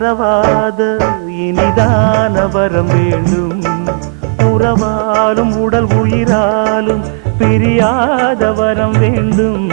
மறவாத இனிதான வரம் வேண்டும். உறவாலும் உடல் உயிராலும் பிரியாத வரம் வேண்டும்.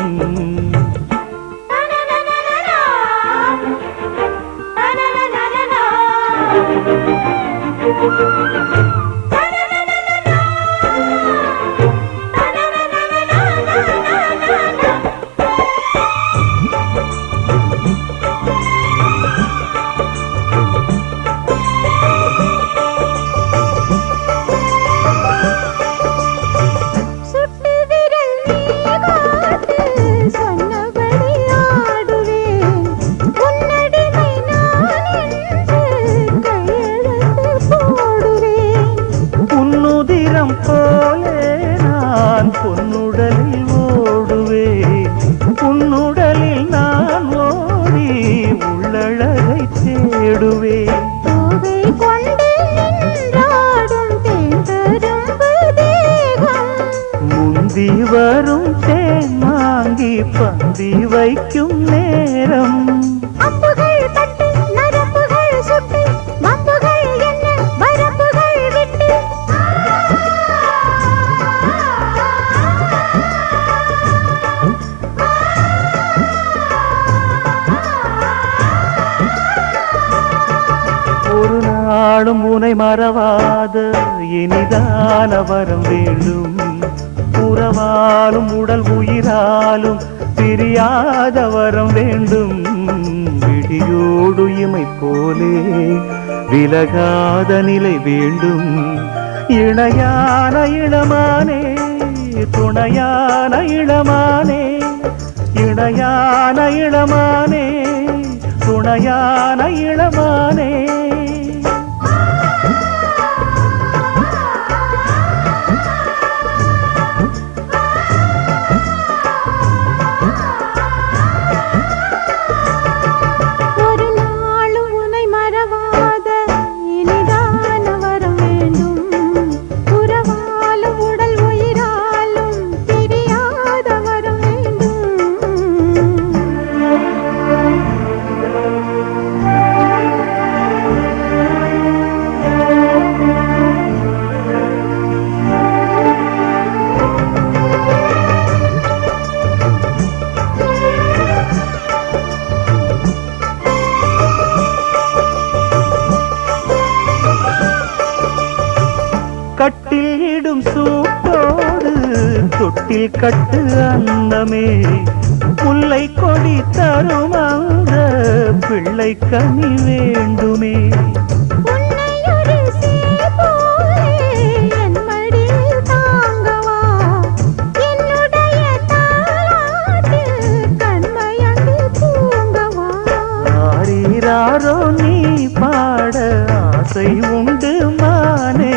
வரும் தேன் வாங்கி பந்தி வைக்கும் நேரம். அம்புகள் பட்டு நரம்புகள் சுட்டு மம்புகள் என்ன வரம்புகள் விட்டு ஒரு நாளும் உனை மறவாத இனிதான வரம் வேண்டும். உறவாலும் உடல் உயிராலும் பிரியாத வரம் வேண்டும். விடியோடு இமை போலே விலகாத நிலை வேண்டும். இணையான இளமானே துணையான இளமானே, இணையான இளமானே துணையான இளமானே. கட்டில் இடும் சூட்டோடு தொட்டில் கட்டு அன்னமே, முல்லை கொடி தரும் அந்த பிள்ளை கனி வேண்டுமே. ஆரீராரோ நீ பாட ஆசை உண்டு மானே.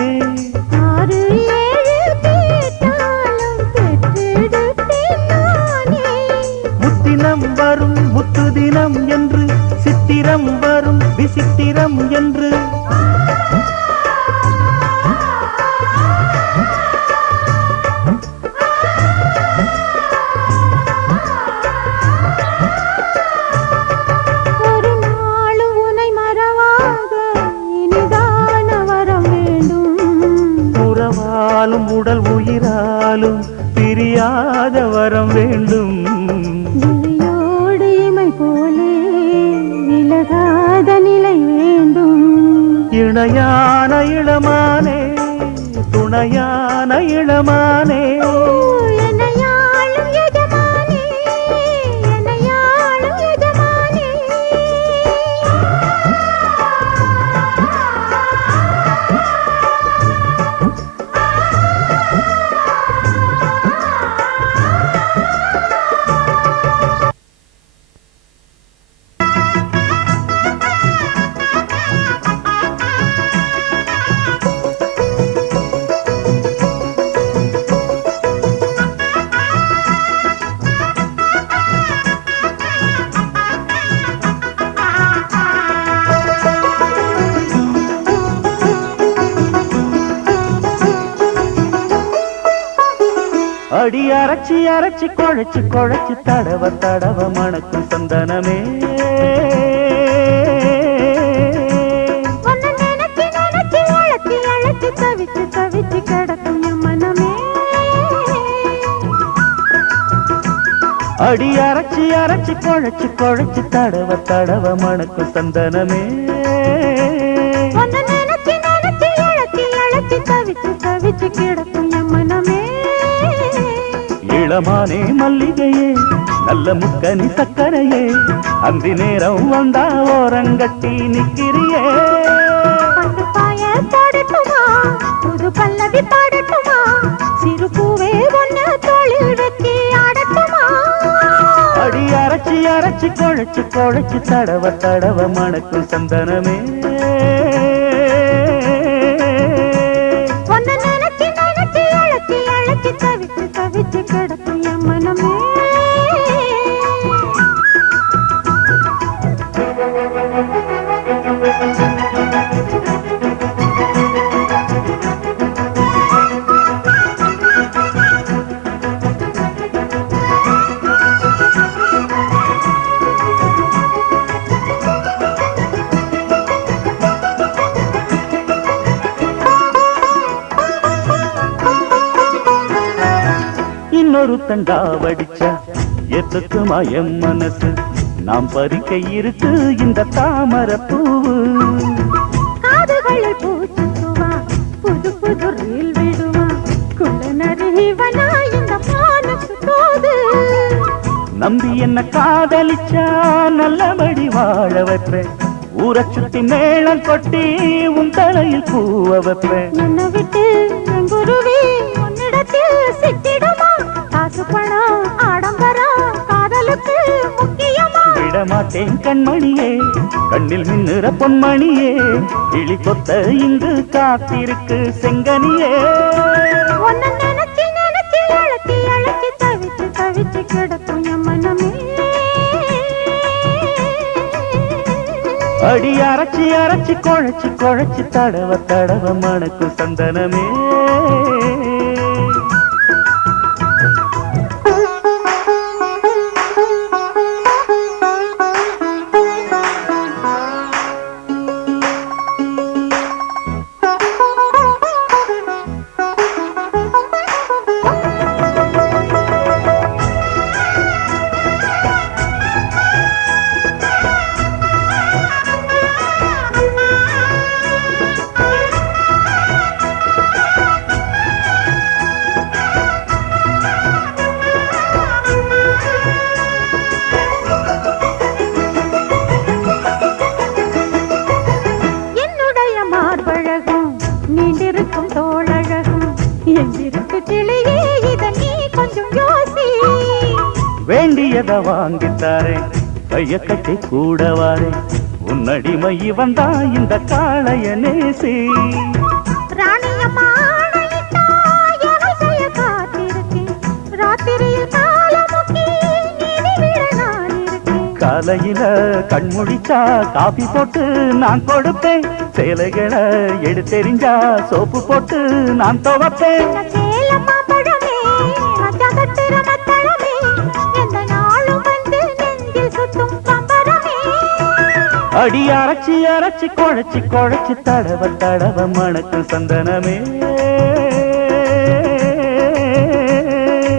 வரும் முத்து தினம் என்று சித்திரம் வரும் விசித்திரம் என்று. ஒரு நாளும் உனை மறவாத இனிதான வரம் வேண்டும். உறவாலும் உடல் உயிராலும் பிரியாத வரம் வேண்டும். நிலை வேண்டும். இணையான இளமானே துணையான இளமானே. என்னையாளும் எஜமானே என்னையாளும் எஜமானே. அடி அரைச்சி அரைச்சி குழைச்சி குழைச்சி தடவ தடவ மணக்கும் சந்தனமே. அடி அரைச்சி அரைச்சி குழைச்சி குழைச்சி தடவ தடவ மணக்கும் சந்தனமே உன்னை நினைச்சு நினைச்சு இழைச்சி இழைச்சி தவிச்சு தவிச்சு கிடக்கும் என் மனமே இளமானே மல்லிகையே நல்ல முக்கனி சக்கரையே அந்தி நேரம் வந்தா ஓரங்கட்டி நிக்கிறியே பட்டு பாய பாடட்டுமா புது பல்லவி பாடட்டுமா சிறு பூவே ஒன்னு தோளில் வெட்டி ஆடட்டுமா அடி அரைச்சி அரைச்சி குழைச்சி குழைச்சி தடவ தடவ மணக்கும் சந்தனமே உன்னை நினைச்சு நினைச்சு இழைச்சி இழைச்சி தவிச்சு தவிச்சு கிடக்கும் என் மனமே இன்னொரு தண்டா வடிச்சா எத்துக்குமா என் மனசு நாம் பறிக்க இருக்கு இந்த தாமரை பூவு காதுகளில் பூச்சுக்குவா புது புது ரீல் விடுவா குள்ள நரிவனா இந்த மானுக்கு தோது நம்பி என்ன காதலிச்சா நல்லபடி வாழ வைப்பேன் ஊரை சுத்தி மேளம் கொட்டி உன் தலையில் பூவ வைப்பேன் என்னை விட்டு என் குருவி உன்னிடத்தில் சிக்கிடுமா காசு பணம் ஆடம்பரம் காதலுக்கு முக்கியமா விடமாட்டேன் கண்மணியே கண்ணில் மின்னுற பொன்மணியே கிளி கொத்த இங்கு காத்திருக்கு செங்கனியே உன்னை நினைச்சு நினைச்சு அழைச்சி அழைச்சி தவிச்சு தவிச்சு கிடக்கும் என் மனமே அடி அரைச்சி அரைச்சி குழைச்சி குழைச்சி தடவ தடவ மணக்கும் சந்தனமே என்னுடைய மார்பழகும் நீண்டிருக்கும் தோழழகும் எங்கிருக்கு கிளியே இத நீ கொஞ்சம் யோசி வேண்டியத வாங்கித்தாரே கைய கட்டி கூடவாரே உன்னடிமை வந்தா இந்த காளைய நேசி ராணியம்மா ஆணையிட்டா எவை செய்ய காத்திருக்கேன் ராத்திரியில் காலமுக்கி நீதி விட நான் இருக்கேன் காலையில கண்முடிச்சா காபி போட்டு நான் கொடுப்பேன் சேலைகளை எடுத்தெறிஞ்சா சோப்பு போட்டு நான் துவப்பேன் சேலம்மா பழமே அச்சகத்திர மத்தளமே எந்த நாளும் வந்து நெஞ்சில் சுத்தும் பம்பரமே அடி அரைச்சி அரைச்சி குழைச்சி குழைச்சி தடவ தடவ மணக்கும் சந்தனமே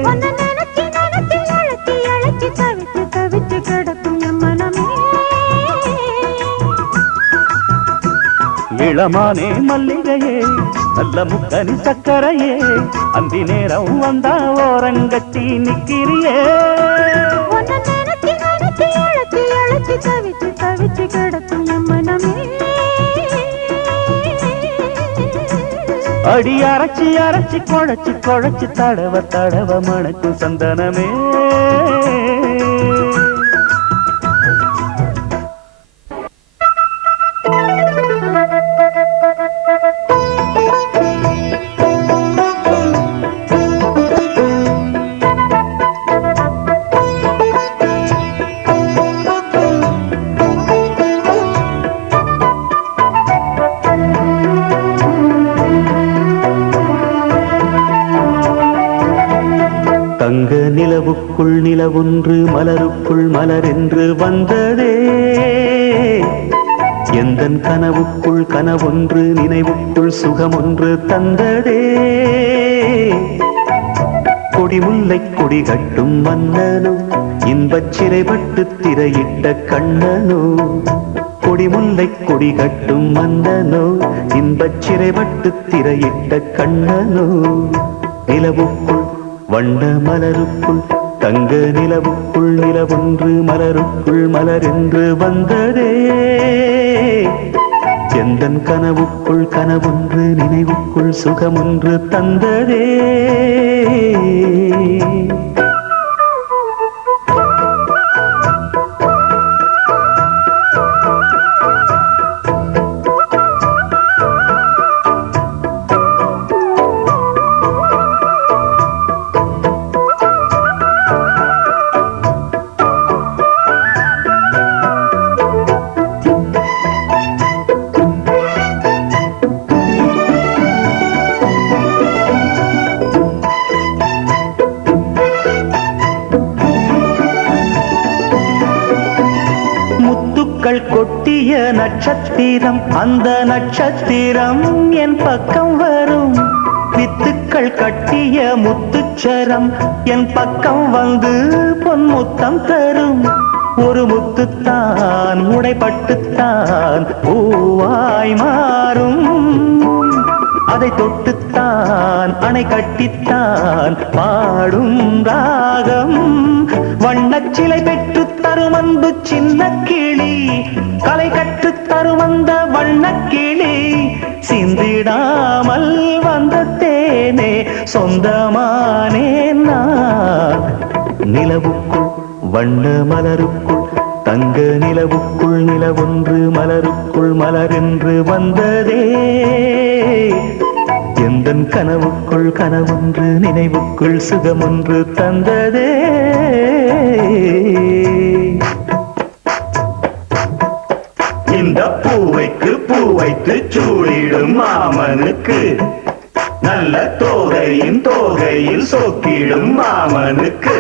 உன்னை நினைச்சு நினைச்சு அழைச்சி அழைச்சி தவிச்சு தவிச்சு கிடக்கும் என் மனமே இளமானே மல்லிகையே நல்ல முக்கனி சக்கரையே அந்தி நேரம் வந்தா ஓரங்கட்டி நிக்கிறியே உன்னை நினைச்சு நினைச்சு அழைச்சி அழைச்சி தவிச்சு தவிச்சு கிடக்கும் என் மனமே அடி அரைச்சி அரைச்சி குழைச்சி குழைச்சி தடவ தடவ மணக்கும் சந்தனமே தங்க நிலவுக்குள் நிலவொன்று மலருக்குள் மலரென்று வந்ததே எந்தன் கனவுக்குள் கனவொன்று நினைவுக்குள் சுகமொன்று தந்ததே கொடிமுல்லை கொடி கட்டும் மன்னனும் இன்பச் சிறைப்பட்டு திரையிட்ட கண்ணனோ கொடிமுல்லை கொடி கட்டும் மன்னனோ இன்பச் சிறைப்பட்டு திரையிட்ட கண்ணனோ நிலவுக்குள் வண்ண மலருக்குள் தங்க நிலவுக்குள் நிலவொன்று மலருக்குள் மலரென்று வந்ததே எந்தன் கனவுக்குள் கனவொன்று நினைவுக்குள் சுகமொன்று தந்ததே கொட்டிய நட்சத்திரம் அந்த நட்சத்திரம் என் பக்கம் வரும் வித்துக்கள் கட்டிய முத்துச்சரம் என் பக்கம் வந்து பொன்முத்தம் தரும் ஒரு முத்துத்தான் உடைப்பட்டுத்தான் பூவாய் மாறும் அதை தொட்டுத்தான் அணை கட்டித்தான் பாடும் ராகம் வண்ணச்சிலை பெற்று தரும் அன்பு சின்ன கிளி கலை கற்று தரும் அந்த வண்ணக்கிளி சிந்திடாமல் வந்த தேனே சொந்தமானே நான் நிலவுக்குள் வண்ண மலருக்குள் தங்க நிலவுக்குள் நிலவொன்று மலருக்குள் மலரென்று வந்ததே எந்தன் கனவுக்குள் கனவொன்று நினைவுக்குள் சுகமொன்று தந்ததே இந்த பூவைக்கு பூ வைத்து சூடிடும் மாமனுக்கு நல்ல தோகையின் தோகையில் சோக்கிடும் மாமனுக்கு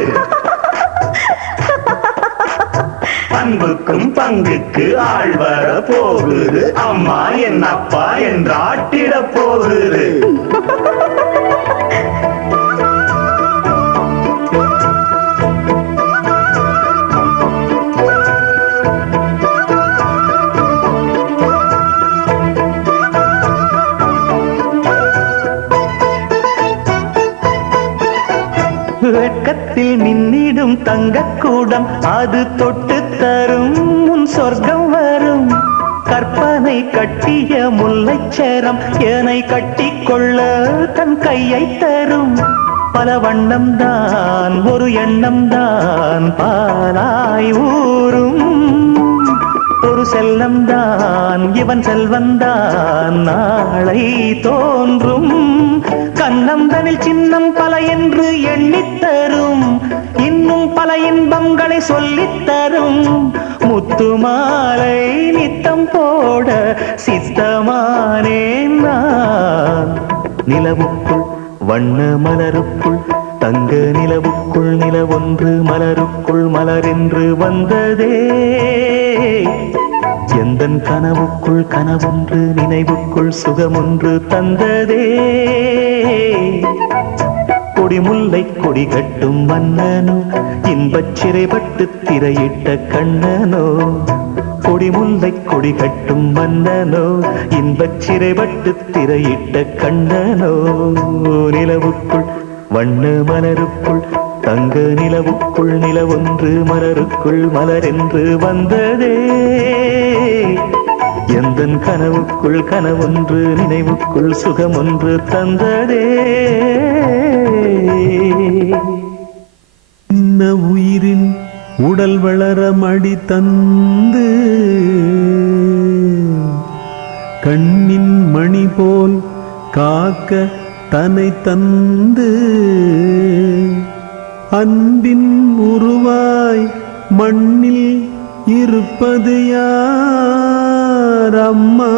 அன்புக்கும் பங்குக்கு ஆள் வர போகுது அம்மா என் அப்பா என்று ஆட்டிட போகுது வெட்கத்தில் மின்னிடும் தங்கக்கூடம் அது தொட்டு தரும் உன் சொர்க்கம் வரும் கற்பனை கட்டிய முல்லைச்சரம் ஏனை கட்டிக்கொள்ள தன் கையை தரும் பல வண்ணம் தான் ஒரு எண்ணம் தான் பாலாய் ஊரும் ஒரு செல்லம் தான் இவன் செல்வந்தான் நாளை தோன்றும் கண்ணந்தனில் சின்னம் பல என்று எண்ணித்தரும் இன்னும் பல இன்பங்களை சொல்லித்தரும் முத்துமாலை நித்தம் போட சித்தமானேன் நான் நிலவுக்குள் வண்ண மலருக்குள் தங்க நிலவுக்குள் நிலவொன்று மலருக்குள் மலரென்று வந்ததே எந்தன் கனவுக்குள் கனவொன்று நினைவுக்குள் சுகமொன்று தந்ததே கொடிமுல்லை கொடி கட்டும் மன்னனோ இன்பச் சிறைப்பட்டு திரையிட்ட கண்ணனோ கொடிமுல்லை கொடி கட்டும் மன்னனோ இன்பச் சிறைப்பட்டு திரையிட்ட கண்ணனோ நிலவுக்குள் வண்ண மலருக்குள் தங்க நிலவுக்குள் நிலவொன்று மலருக்குள் மலரென்று வந்ததே எந்தன் கனவுக்குள் கனவொன்று நினைவுக்குள் சுகமொன்று தந்ததே இன்ன உயிரின் உடல் வளர மடி தந்து கண்ணின் மணி போல் காக்க தனை தந்து அன்பின் உருவாய் மண்ணில் 'இருப்பது யார் அம்மா